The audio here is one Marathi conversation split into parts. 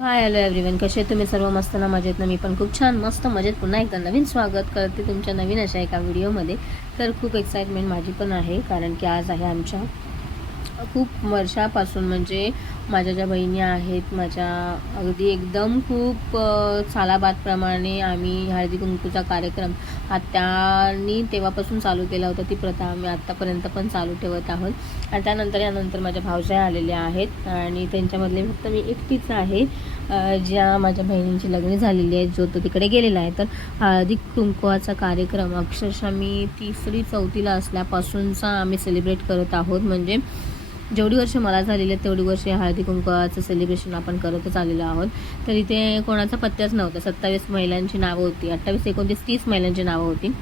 हाय हॅलो एव्हरीवन, कसे तुम्ही सर्व? मस्त ना, मजेत ना? मी पण खूप छान मस्त मजेत. पुन्हा एकदा नवीन स्वागत करते तुमच्या नवीन अशा एका व्हिडिओमध्ये. तर खूप एक्साइटमेंट माझी पण आहे, कारण की आज आहे आमच्या खूप वर्षापासून, म्हणजे माझ्या ज्या बहिणी आहेत माझ्या, अगदी एकदम खूप सालाबादप्रमाणे आम्ही हळदी कुंकूचा कार्यक्रम त्यांनी तेव्हापासून चालू केला होता. ती प्रथा आम्ही आत्तापर्यंत पण चालू ठेवत आहोत. आणि यानंतर माझ्या भावजाई आलेल्या आहेत आणि त्यांच्यामधले फक्त मी एकटीच आहे ज्या माझ्या बहिणींची लग्न झालेली आहेत, जो तो तिकडे गेलेला आहे. तर हळदी कुंकवाचा कार्यक्रम अक्षरशः मी 3री-4थीला असल्यापासूनचा आम्ही सेलिब्रेट करत आहोत. म्हणजे जेवढी वर्ष मला झालेली आहेत तेवढी वर्ष हळदी कुंकवाचं सेलिब्रेशन आपण करतच आलेलो आहोत. तर इथे कोणाचा पत्त्याच नव्हता. 27 महिलांची नावं होती, 28, 29, 30 महिलांची नावं होती.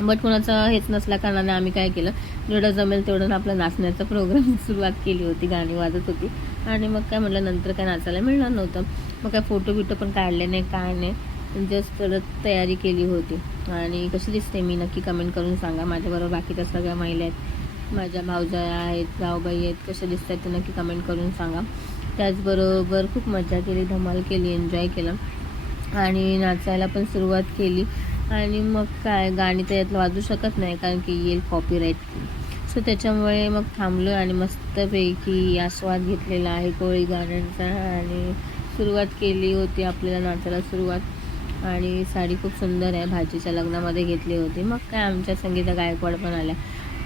बट कोणाचं हेच नसल्या कारणाने आम्ही काय केलं, जेवढं जमेल तेवढं आपला नाचण्याचा प्रोग्राम सुरुवात केली होती. गाणी वाजत होती आणि मग काय म्हटलं, नंतर काय नाचायला मिळणार नव्हतं. मग काय फोटो पण काढले नाही, काय नाही, जस्ट तयारी केली होती. आणि कशी दिसते मी नक्की कमेंट करून सांगा. माझ्याबरोबर बाकीच्या सगळ्या महिला आहेत, माझ्या भावजाया आहेत, जाऊबाई आहेत, कशा दिसत आहेत ते नक्की कमेंट करून सांगा. त्याचबरोबर खूप मजा केली, धमाल केली, एन्जॉय केलं आणि नाचायला पण सुरुवात केली. आणि मग काय, गाणी तर यातलं वाजू शकत नाही कारण की येईल कॉपीराईट. सो त्याच्यामुळे मग थांबलो आणि मस्तपैकी आस्वाद घेतलेला आहे कोळी गाण्यांचा आणि सुरुवात केली होती आपल्याला नाचायला सुरुवात. आणि साडी खूप सुंदर आहे, भाजीच्या लग्नामध्ये घेतली होती. मग काय, आमच्या संगीता गायकवाड पण आल्या.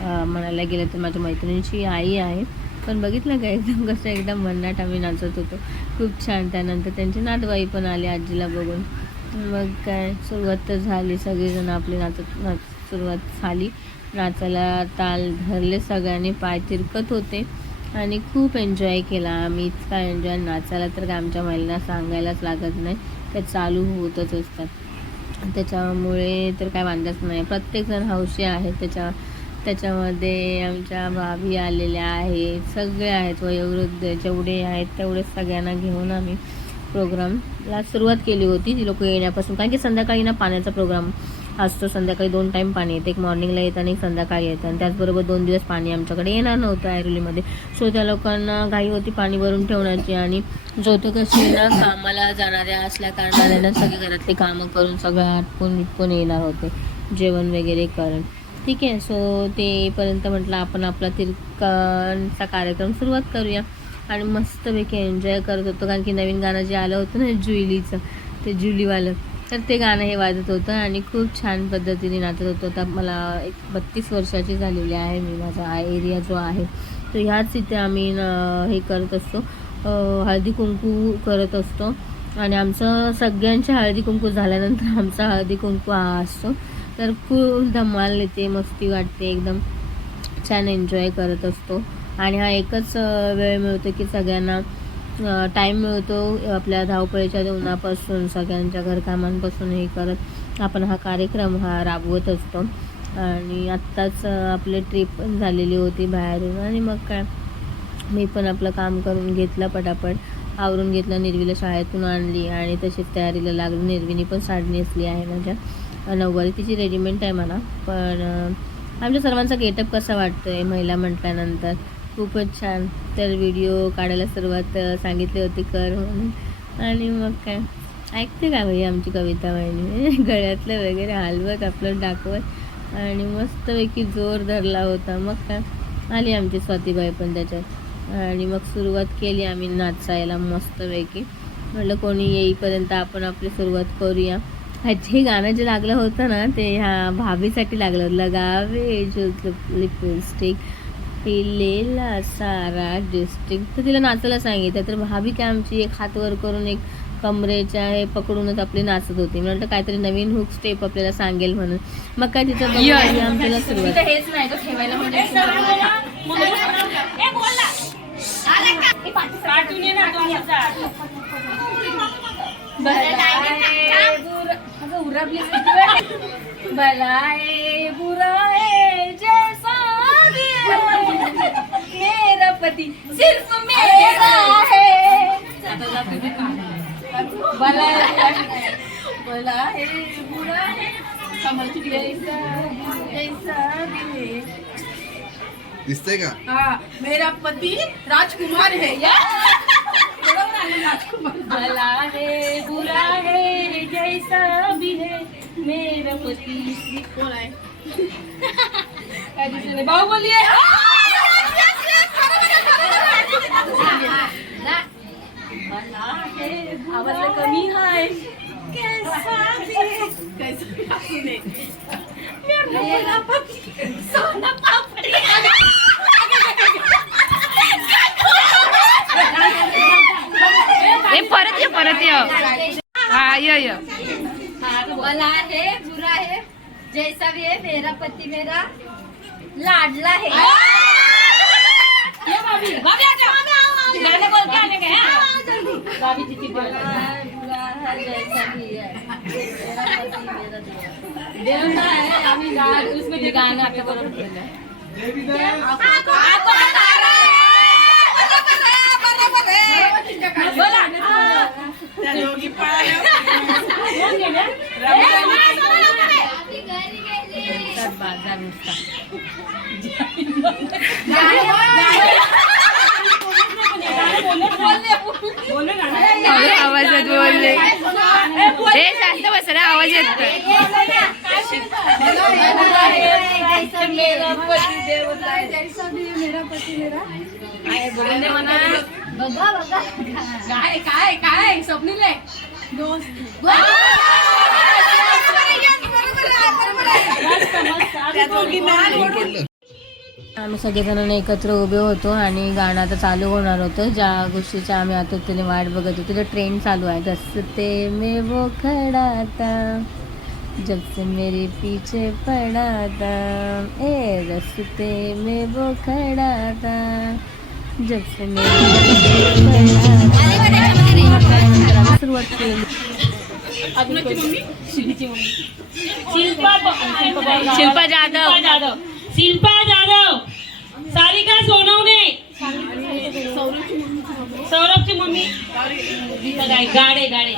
म्हणायला गेलं तर माझ्या मैत्रिणीची आई आहे, पण बघितलं का एकदम कसं एकदम भन्नाट आम्ही नाचत होतो, खूप छान. त्यानंतर त्यांची नातबाई पण आली आजीला बघून. मग काय, सुरुवात तर झाली, सगळेजण आपली सुरुवात झाली नाचायला. ताल धरले सगळ्यांनी, पाय तिरकत होते आणि खूप एन्जॉय केला आम्ही. इतका एन्जॉय, नाचायला तर काय आमच्या महिलांना सांगायलाच लागत नाही, त्या चालू होतच असतात. त्याच्यामुळे तर काय वांधाच नाही, प्रत्येकजण हौशी आहे. त्याच्यामध्ये आमच्या भाभी आलेल्या आहेत, सगळे आहेत, वयोवृद्ध जेवढे आहेत तेवढे सगळ्यांना घेऊन आम्ही प्रोग्रामला सुरुवात केली होती. ती लोक येण्यापासून, कारण की संध्याकाळी ना पाण्याचा प्रोग्राम असतो. संध्याकाळी 2 टाईम पाणी येतं, एक मॉर्निंगला येतं आणि एक संध्याकाळी येतं. आणि त्याचबरोबर 2 दिवस पाणी आमच्याकडे येणार नव्हतं ऐरोलीमध्ये. सो त्या लोकांना घाई होती पाणी भरून ठेवण्याची. आणि जो तो कशी ना कामाला जाणाऱ्या असल्या कारणाने ना सगळे घरातले कामं करून सगळं आटपून येणार होते, जेवण वगैरे करून. ठीक आहे. सो ते येईपर्यंत म्हटलं आपण आपला तिरकांचा कार्यक्रम सुरुवात करूया. आणि मस्तपैकी एन्जॉय करत होतो, कारण की नवीन गाणं जे आलं होतं ना जुईलीचं, ते जुलीवालं, तर ते गाणं हे वाजत होतं आणि खूप छान पद्धतीने नाचत होतं. आता मला 32 वर्षाची झालेली आहे मी. माझा एरिया जो आहे तो ह्याच इथे आम्ही हे करत असतो, हळदी कुंकू करत असतो. आणि आमचं सगळ्यांच्या हळदी कुंकू झाल्यानंतर आमचा हळदी कुंकू हा असतो. तर खूप धमाल येते, मस्ती वाटते, एकदम छान एन्जॉय करत असतो. आणि हा एकच वेळ मिळतो की सगळ्यांना टाईम मिळतो आपल्या धावपळीच्या उन्हापासून, सगळ्यांच्या घरकामांपासून हे करत आपण हा कार्यक्रम राबवत असतो. आणि आत्ताच आपली ट्रिप पण झालेली होती बाहेरून. आणि मग काय, मी पण आपलं काम करून घेतलं, पटापट आवरून घेतलं, निर्वीला शाळेतून आणली आणि तशीच तयारीला लागली. निर्वीनी पण साडी नेसली आहे माझ्या, नऊवारी, तिची रेजिमेंट आहे म्हणा. पण आमच्या सर्वांचा गेटअप कसा वाटतो आहे महिला म्हटल्यानंतर, खूपच छान. तर व्हिडिओ काढायला सुरुवात सांगितली होती कर म्हणून. आणि मग काय, ऐकते का भाई आमची कविता वहिनी, गळ्यातलं वगैरे हलवत आपलं दाखवत आणि मस्तपैकी जोर धरला होता. मग काय, आली आमची स्वातीबाई पण त्याच्यात. आणि मग सुरुवात केली आम्ही नाचायला मस्तपैकी. म्हटलं कोणी येईपर्यंत आपण आपली सुरुवात करूया. हे गाणं जे लागलं होतं ना, ते ह्या भाभीसाठी लागलं होतं, लगावे जो लिपस्टिक पिलेला सारा डिस्ट्रिक्ट. तर तिला नाचायला सांगितलं, तर भाभी काय आमची एक हात वर करून एक कमरेच्या हे पकडूनच आपली नाचत होती. म्हटलं काहीतरी नवीन हुक स्टेप आपल्याला सांगेल म्हणून. मग काय तिचं आमच्याला सुरुवात. हेच नाही ठेवायला म्हणजे भलाए बुराए जैसा मेरा पति सिर्फ मेरा है, भलाए बुराए जैसा दिसतंय का? हाँ, मेरा पति राजकुमार है या भला है बुरा है जैसा भी है मेरा पति कोण आहे भाऊ बोलिए आवाज कमी आहे परत हा य भला है बुरा है जैसा भी है मेरा पति मेरा लाडला है उसमें गाना आपको बाजार नुसता आवाजात बोलले हे शांत बस रे आवाज येत काय काय स्वप्नीले आम्ही सगळेजण एकत्र उभे होतो आणि गाणं आता चालू होणार होतं ज्या गोष्टीच्या आम्ही आतुरतेने वाट बघत होतो तो ट्रेंड चालू आहे रस्ते में वो खड़ा था जब से मेरे पीछे पड़ा था ए रस्ते में वो खड़ा था जब से मेरे सुरुवात केली शिल्पा जाधव शिल्पा जाधव सारिका सोनवणे सौरभची मम्मी गाडे गाडे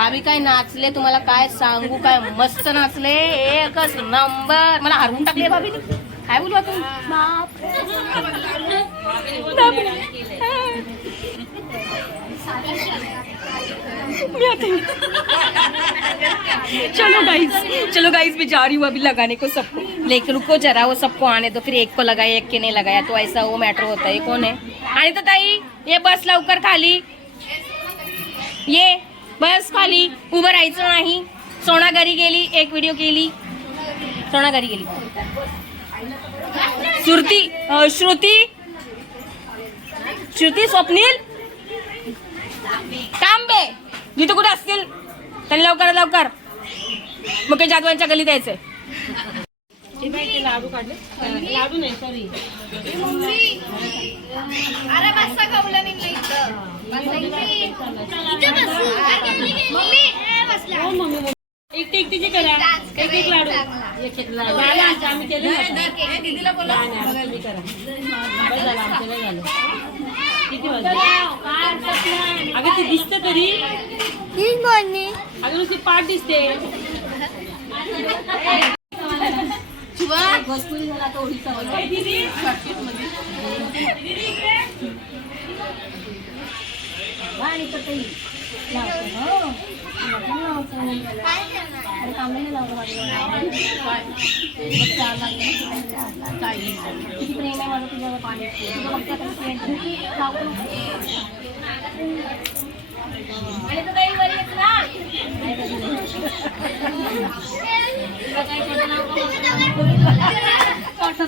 आम्ही काय नाचले तुम्हाला काय सांगू काय मस्त नाचले एकच नंबर मला हरवून टाकले भाभी काय बोलू आता चलो गाइस मैं जा रही हूँ अभी लगाने को सबको लेकिन रुको जरा वो सबको आने दो फिर एक को लगाया एक के नहीं लगाया तो ऐसा वो मैटर होता है कौन है आणि तो ताई ये बस लवकर खाली ये बस खाली उभं राहायचं नाही सोना घरी गेली एक व्हिडिओ केली सोना घरी गेली श्रुती स्वप्नील तांबे जिथे कुठे असतील त्यांनी लवकर मुकेश जाधवांच्या गलीत यायचंय लाडू काढले लाडू नाही सॉरी अरे बसा कबला निघलं इथं एकटीचे करा एक लाडू आम्ही केले किती अगं ते दिसत तरी अगं नुसती पाठ दिसते किती प्रेम आहे माझं तुझ्यावर पाणी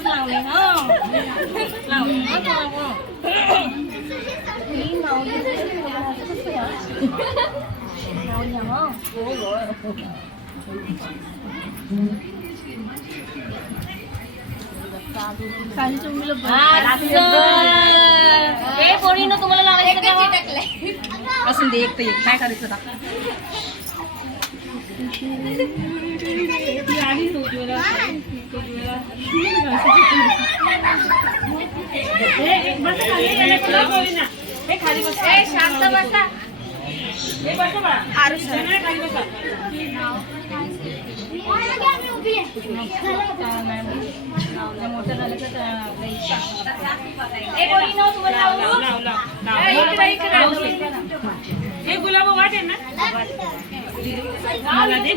लावले तुम्हाला लावायचं असून दे एक काय करायचं शांत बसा मोठं झालं तर हे गुलाब वाटेल ना मला दे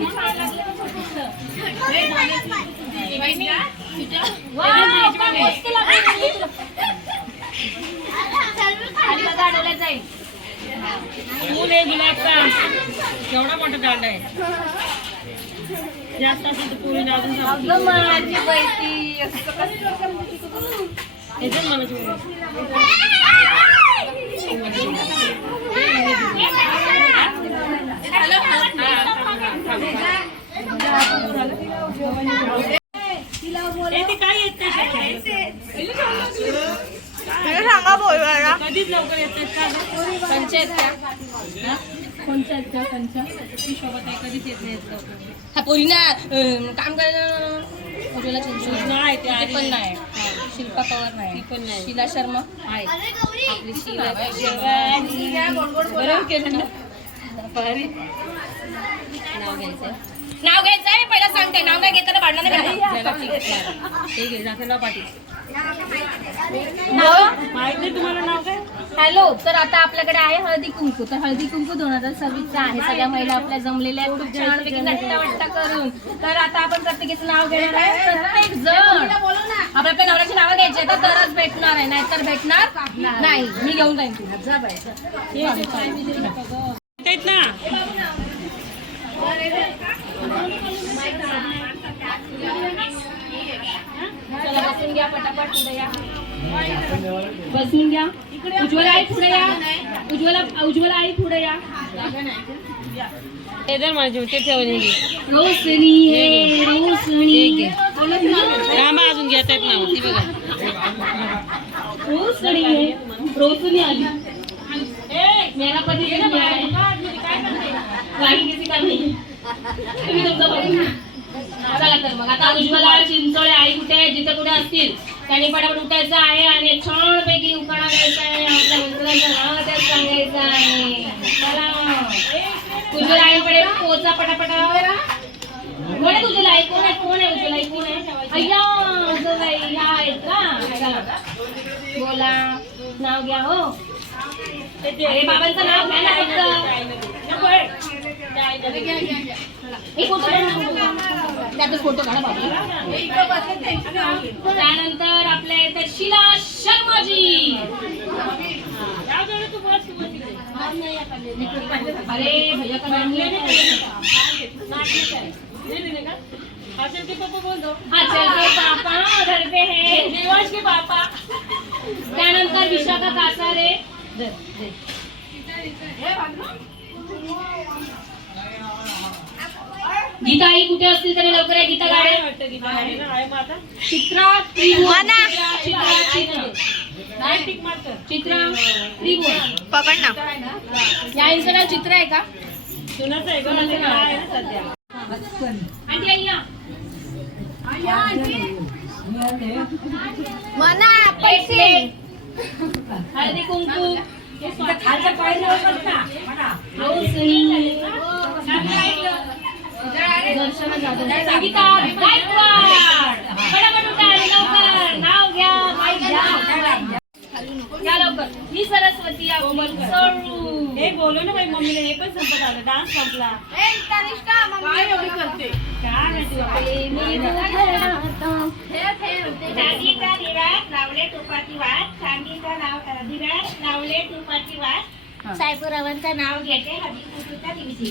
फूल आहे गुलाबचा केवढा मोठा झाड आहे जास्त असेल तर पूर्ण अजून काय येत कधीच लवकर येत पंचायत ती सोबत आहे कधीच येत नाही हा पोरी ना काम करायला नाही ते पण नाही शिल्पा पवार नाही पण नाही शीला शर्मा आहे आपली शीला बरोबर केलं ना नाव घ्यायचंय पहिला सांगते नाव नाही घेताना भांडणं नाही ठीक आहे दाखवला पाटील नाव माहित नाही तुम्हाला नाव काय हॅलो, तर आता आपल्याकडे आहे हळदी कुंकू. तर हळदी कुंकू 2026 आहे. सगळ्या महिला आपल्या जमलेल्या आहेत खूप छानपैकी नट्टा करून. तर आता आपण प्रत्येकीचं नाव घेणार आहे. प्रत्येक जण आपल्या नवऱ्याची नावं घ्यायची तर तरच भेटणार आहे, नाहीतर भेटणार नाही. मी घेऊन जाईन तुला. जा बाय जा. आहेत ना चला बसून घ्या पटापट. पुढे या, बसून घ्या. उज्ज्वला आई पुढे या. उज्ज्वला आई पुढे या. इधर माझे ते ठेवले रोशनी है रोशनी. रामा अजून घेत आहेत नाव ती बघा रोशनी है रोशनी आली. मेरा पति है गाडी किती का नाही तुम्ही तुमचं बघा. चला तर मग आता उज्ज्वला चिंचोळे आई कुठे आहे, जिथे कुठे असतील त्यांनी पटापट उठायचं आहे आणि छानपैकी उखाणा द्यायचा आहे. आपल्या मित्राचं नाव त्यात सांगायचं आहे. चला उज्ज्वला आईकडे पोचा पटापट. कोण आहे उज्ज्वला आई? कोण आहे उज्ज्वला आई? कोण आहे? अय्या उज्ज्वला आई ह्या आहेत का? चला बोला, नाव घ्या. हो अरे बाबांचं नाव घ्या ना फक्त. एक फोटो त्यातच फोटो काढा बाबा. त्यानंतर आपल्या इथे शीला शर्माजी. अरे भैया का नाम लिया असेल ते पप्पा बोलतो अच्छा के पापा घर पे है. देवाश के पापा. त्यानंतर विशाखा कासारे. गीता आई कुठे असतील तरी लवकर आहे. गीता गाडे. चित्रा चित्रा पकड ना या आईचं नाव चित्र आहे का? सुनाचं आहे का म्हणजे काय आहे ना सध्या आंटी आई या. मना पैसे हळदी कुंकू दर्शना जाधव. संगीता गायकवाड. पटापट उठा लवकर. नाव घ्या, माईक घ्या. या लवकर. ही सरस्वती आपली. हे बोलू ना बाई मम्मीला हे पण संपत आलं डान्स संपला काय एवढी करते काय नाही चांदीचा दिवास लावले तुपाची वाट. चांदीचा दिवास लावले तुपाची वाट. सायपुरावांचं नाव घेते हळदी कुंकूच्या दिवशी.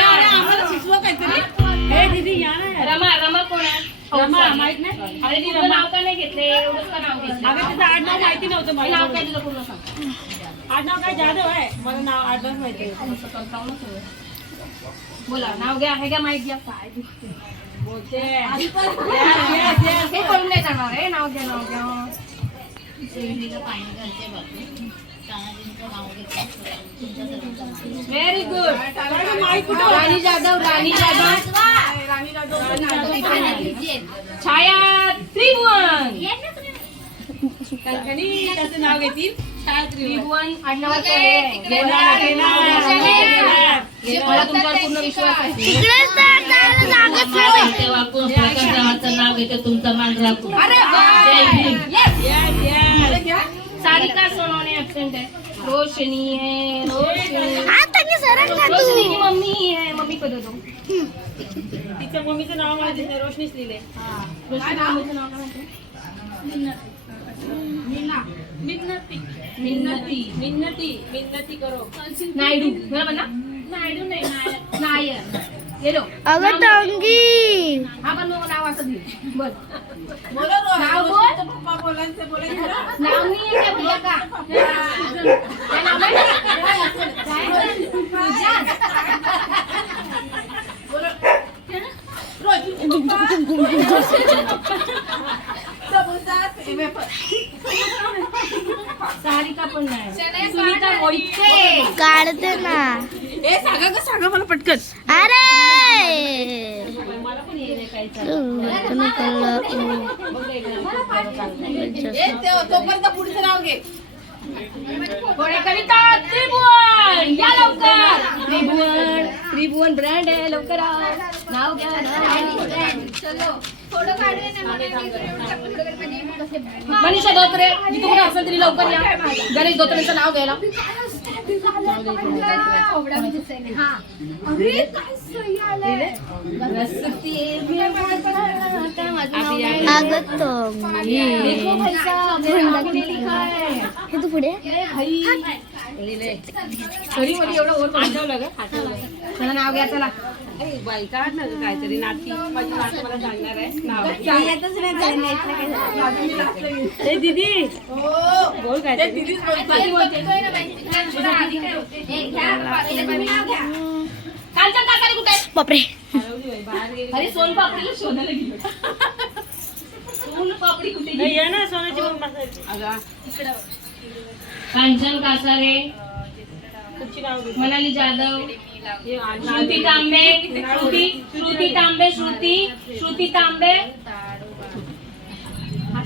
आम्हाला सुचलं काहीतरी हे दीदी या ना रमा रमा कोण आहे? रमा माहित नाही अरे तिचं नाव का नाही घेतले? एवढंच का नाव घेतलं? अगं तिचं आडनाव माहिती नव्हतं नाव मला काय तुझं पूर्ण सांग. आडनाव काय जाधव आहे मला नाव आडनाव माहिती आहे. बोला, नाव घ्या. हे घ्या, माईक घ्या. काय बोलते हे करून नाही जाणार आहे. नाव घ्या, नाव घ्या. Very good. राणी जाधव. राणी जाधव. छाया त्रिभुवन. कणकणी त्याचं नाव घेतील छाया त्रिभुवन. आडनाव घेणार. मला तुमच्यावर पूर्ण विश्वास आहे. तेव्हा कोण नाव घेते तुमचं मान राखून. सारिका सोनवणे ऍबसेंट आहे. रोशनी है, रोशनी की मम्मी है. मम्मी कधी होतो तिच्या मम्मीचं नाव माहिती नाही. रोशनीच लिहिले. रोशनी मम्मीचं नाव काय म्हणते? मिन्नती करो. नायडू बरोबर ना? नायडू नाही, नायर. येलो अगं टंगी हा पण मग नाव असं लिहिलं. बोल नाव बोल. नाव नाही आहे भैया का? काय नाव सारिका पण नाही. सुनीता मोहिते काढते ना. सांगा मला पटकन. अरे मला पण येईल काही तोपर्यंत पुढचं नाव घे. कोणी कविता त्रिभुवन या लवकर. त्रिभुवन ब्रँड आहे. लवकर नाव घ्या. मनीषा धोत्रे जिथे कुठे असेल तरी लवकर या. गणेश धोत्रेचं नाव घ्यायला. अगं टंगी हे तू पुढे तरी मला एवढं ओळख आठवलं ग. मला नाव घ्या. चला बायका काहीतरी नाती माझी नातं मला सांगणार आहे नाव. दीदी बोल काय कालच्या काकाने कुठे आहे? बापरे अरे सोन पापडीला शोधायला गेलो. सोन पापडी कुठे गेली? ना सोन्याची कांचन कासारे, मनाली जाधव, श्रुती तांबे, श्रुती तांबे,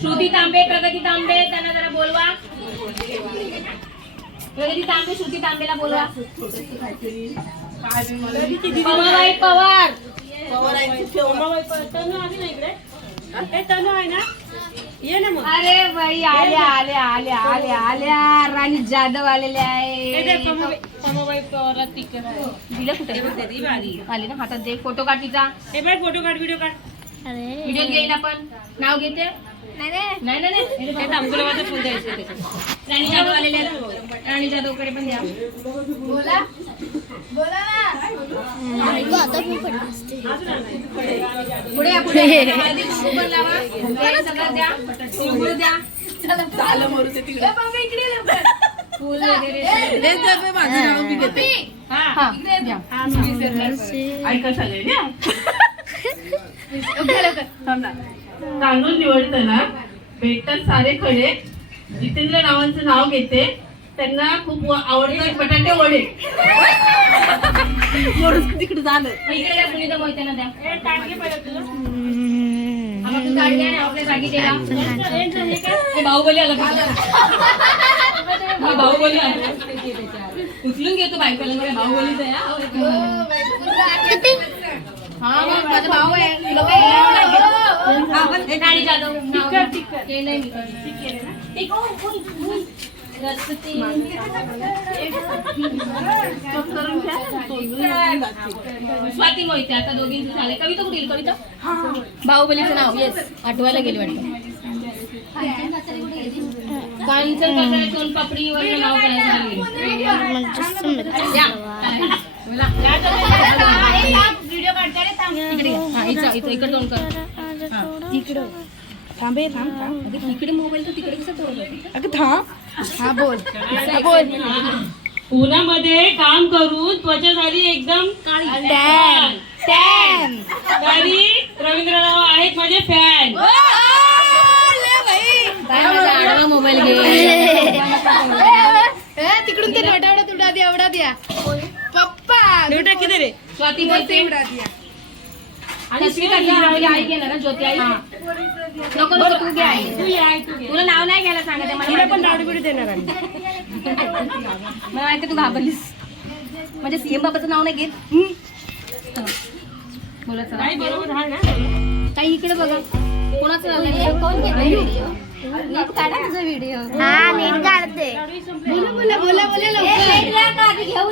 श्रुती तांबे, प्रगती तांबे. त्यांना जरा बोलवा. प्रगती तांबे, श्रुती तांबेला बोलवा. पवारबाई पवार. तनु आहे ना? ये ना मग. अरे बाई आल्या राणी जाधव आलेल्या आहे. दिलं कुठे? आली ना हातात दे. फोटो काढ तिचा. हे बाय फोटो काढ, व्हिडिओ काढ. अरे व्हिडिओ घेईन आपण. नाव घेते. नाही ते तांबुलावाचं फुल द्यायचं त्याच्यात. राणी जाधव आलेल्या आहेत. राणी जाधवकडे पण द्या. आता मी पण असते. पुढे या, पुढे. हळदी कुंकू पण लावा. हे सगळं द्या. तिळगुळ द्या. फुल वगैरे हा द्या. ऐका सगळे तांदूळ निवडताना भेटतात सारे खडे. जितेंद्र रावांचं नाव घेते. त्यांना खूप आवडतात बटाटे वडे. तिकडे झालं. इकडे द्या. सुनीता मोहित्यांना द्या. आपण गाडी द्या आणि आपल्या जागी ठेवा. हे बाहुबली आला मी बाहुबली आला. उचलून घेतो बायकोला. मला बाहुबलीच आहे हा. मग माझा भाऊ आहे. तुला काय राणी जाधव ते नाही मी स्वाती मोहिते. आता दोघींचं झाले. कविता कुठे गेली? कविता बाहुबलीचं नाव. येस आठवायला गेली वाटतं. कांचन कासारे सोन पापडी वर नाव करायचं. इकडे दोन कर. इकडं थांबे. इकडे मोबाईल तर तिकडे कसं उन्हामध्ये काम करून त्वचा झाली एकदम काळी. तरी रवींद्रराव आहेत माझे फॅन. आडवा मोबाईल घे. तिकडून ते नोटा तुडा द्या एवढा द्या पप्पा नोटा किती रे? स्वाती मोहिते आणि स्वीकार आई घेणार ना. ज्योती आई नको नको तू घे आई. तुला नाव नाही घ्यायला सांगते. मला पण लाडू बिडू देणार. मला माहिती तू घाबरलीस. म्हणजे सीएम बाबाचं नाव नाही घेत. बोला चला. ताई इकडे बघा. कोणाचं नाव घेतलं? कोण घेतलं व्हिडिओ? नीट काढा तुझा व्हिडिओ. हा नीट काढते. बोला घेऊ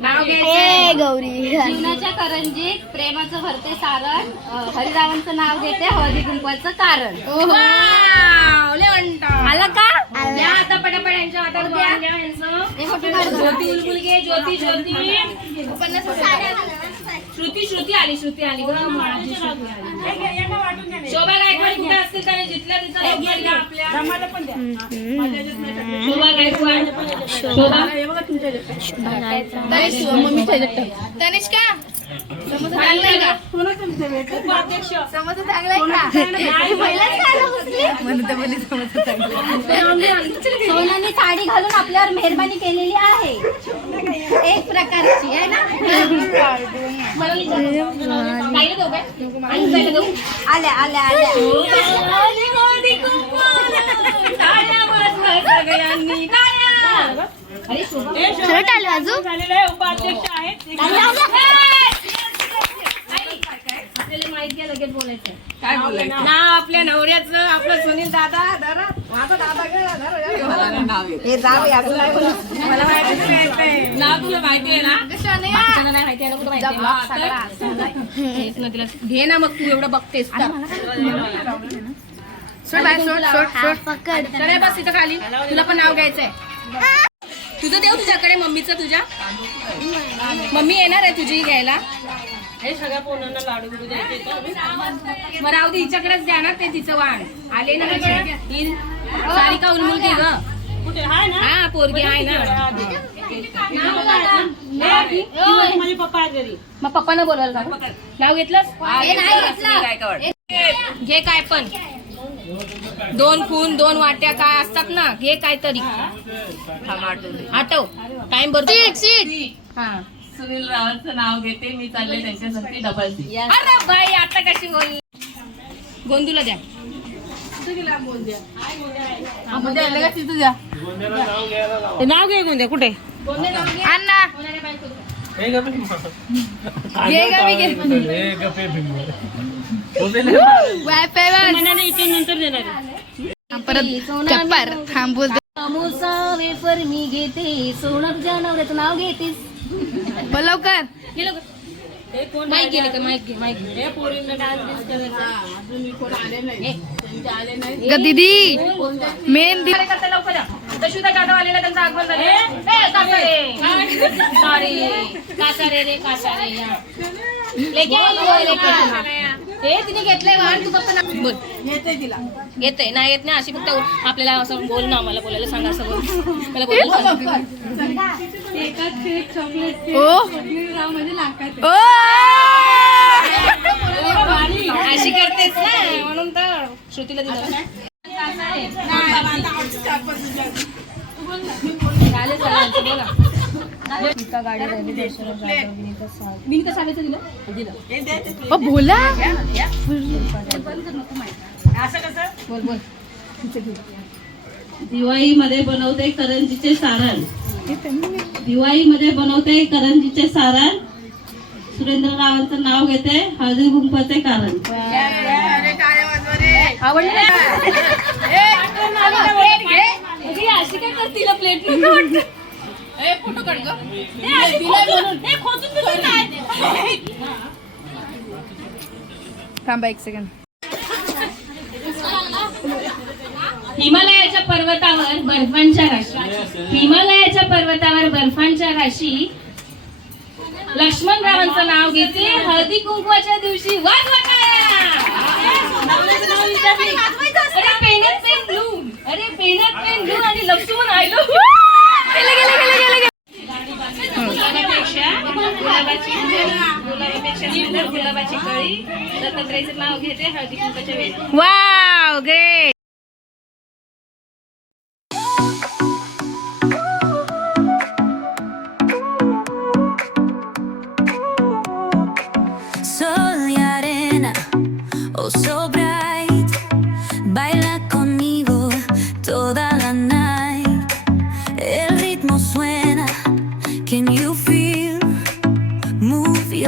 नाव ए गौरी जीवनाच्या करंजीत प्रेमाचं भरते सारण. हरिरावांचं नाव घेते हळदी कुंकवाचं कारण. आलं का? या आता पटापट यांच्या हातात द्या. ज्योती बुलबुल घे. ज्योती श्रुती आली गं. माळाची श्रुती आली. शोभा गायकवाड कुठे असतील त्याने जिथल्या तिथं लवकर द्या आपल्या. शोभा गायकवाड. शोभा तनिष्का समोसा चांगलाय का? समोसा चांगलाय सोनानी साडी घालून आपल्यावर मेहरबानी केलेली आहे एक प्रकारची आहे ना. आल्या उपाध्यक्ष आहेत. माहिती आहे लगेच बोलायचं. काय बोलायचं? नाव आपल्या नवऱ्याचं आपलं सुनील दादा धरा. माझं दादा हे जाऊ याचं काय बोलू? मला माहिती नाव तुला माहिती आहे ना? बाकीच्यांना नाही माहिती आहे ना? कुठं माहिती आहे? घे ना मग तू एवढं बघतेस तर. पकड चल बस तिथं खाली. तुला पण नाव घ्यायचंय. तुझं देऊ तुझ्याकडे मम्मीचं. तुझ्या मम्मी येणार आहे तुझी घ्यायला. मग राहू दे हिच्याकडेच द्या ना. ते तिचं वाण आले ना. ही सारिका उन्मुल घे ग. हा पोरगी आहे ना. मग पप्पांना बोलवायला का? नाव घेतलंस? घे काय पण. 2 खून 2 वाट्या काय असतात ना. घे काय तरी. आठव टाइम भरतो. हा सुनील रावांचं नाव घेते मी. चालले त्यांच्यासाठी डबल सी. अरे बाई आता कशी बोल. गोंदूला द्या. नाव घे गोंद्या कुठे? अण्णा इथे नंतर देणार. परत थांब बोलते. समोसा वेफर मी घेते. सोनं तुझ्या नवऱ्याचं नाव घेतेस. बोल लवकर. माईक गेले का? माईक घे. माईक घे. ग दीदी मेन काय करता लवकर या. दशुदा जाधव आलेला त्यांचं आगमन झाले. कासारे रे या. लेके हे तिने घेतलंय वाहन. तू फक्त बोल. येते नाही येत नाही अशी फक्त आपल्याला असं बोल ना. मला बोलायला सांगा. असं बोल. मला बोलायला अशी करतेस ना म्हणून तर श्रुतीला दिलं. गाडी मी कसं सांगायचं दिलं. बोला बोल बोल. दिवाळीमध्ये बनवते करंजीचे सारण. दिवाळीमध्ये बनवते करंजीचे सारण. सुरेंद्ररावांचं नाव घेते हळदी कुंकवाचे कारण. आवडलं अशी काय करतील प्लेट फोटो काढ ग. थांबा 1 सेकंड. हिमालयाच्या पर्वतावर बर्फांच्या राशी. हिमालयाच्या पर्वतावर बर्फांच्या राशी. लक्ष्मणरावांचं नाव घेते हळदी कुंकवाच्या दिवशी. वाज अरे पेनात पेन ब्लू. अरे पेनात पेन ब्लू आणि लक्ष्मण आयलो. गुलाबाची कळी. दत्तात्रयाचं नाव घेते हळदी कुंकवाच्या वेळी. Wow great. Sol y arena, oh so bright, baila conmigo toda la night. El ritmo suena, can you feel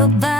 your body.